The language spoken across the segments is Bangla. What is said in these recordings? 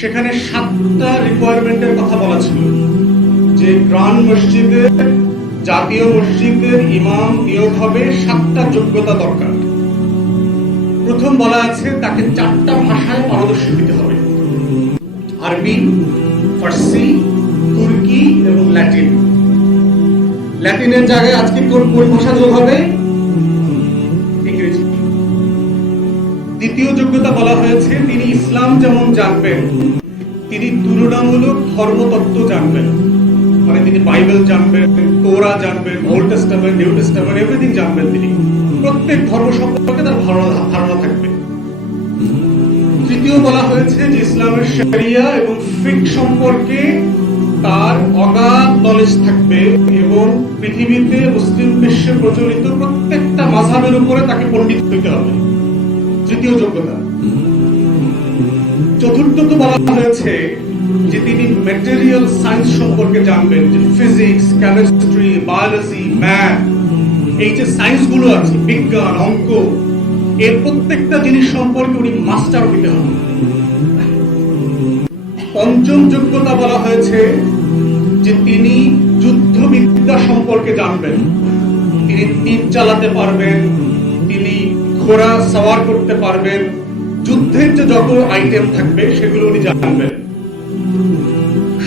সেখানে 7টা রিকোয়ারমেন্টের কথা বলা ছিল যে গ্রান্ড মসজিদের জাতীয় মসজিদের ইমাম নিয়োগ হবে 7টা যোগ্যতা দরকার। প্রথম বলা আছে তাকে 4টা ভাষায় পারদর্শী হতে হবে, আরবি, ফার্সি, তুর্কি এবং ল্যাটিন। ল্যাটিনের জায়গায় আজকে কোন ভাষা যোগ হবে? ইংরেজি। দ্বিতীয় যোগ্যতা বলা হয়েছে তিনি ইসলাম যেমন জানবেন তিনি তুলনামূলক ধর্মতত্ত্ব জানবেন, মানে তিনি বাইবেল জানবেন, তোরা জানবেন, old testament, new testament, everything জানবেন। তিনি প্রত্যেক ধর্ম সম্পর্কে তার ধারণা থাকবে। তৃতীয় বলা হয়েছে যে ইসলামের শরিয়া এবং ফিকহ সম্পর্কে তার অগাধ নলেজ থাকবে এবং পৃথিবীতে মুসলিম বিশ্বে প্রচলিত প্রত্যেকটা মাযহাবের উপরে তাকে পণ্ডিত হতে হবে। তৃতীয় যোগ্যতা। চতুর্থত বলা হয়েছে যে তিনি ম্যাটেরিয়াল সায়েন্স সম্পর্কে জানবেন, যে ফিজিক্স, কেমিস্ট্রি, বায়োলজি, ম্যাথ, এই যে সায়েন্স গুলো আছে, বিজ্ঞান, অঙ্ক, এর প্রত্যেকটা জিনিস সম্পর্কে উনি মাস্টার হতে হবে। পঞ্চম যোগ্যতা বলা হয়েছে যে তিনি যুদ্ধবিদ্যা সম্পর্কে জানবেন, তিনি তীর চালাতে পারবেন, তিনি ঘোড়া সওয়ার করতে পারবেন, যুদ্ধের যে যত আইটেম থাকবে সেগুলো উনি জানবেন।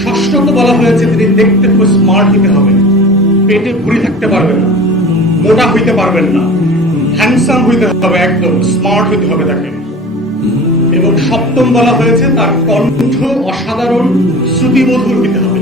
ষষ্ঠত বলা হয়েছে তিনি দেখতে খুব স্মার্ট হতে হবে, পেটে ভুঁড়ি থাকতে পারবে না, মোটা হইতে পারবেন না, হ্যান্ডসাম হইতে হবে, একদম স্মার্ট হইতে হবে তাকে। এবং সপ্তম বলা হয়েছে তার কণ্ঠ অসাধারণ শ্রুতিমধুর হইতে হবে।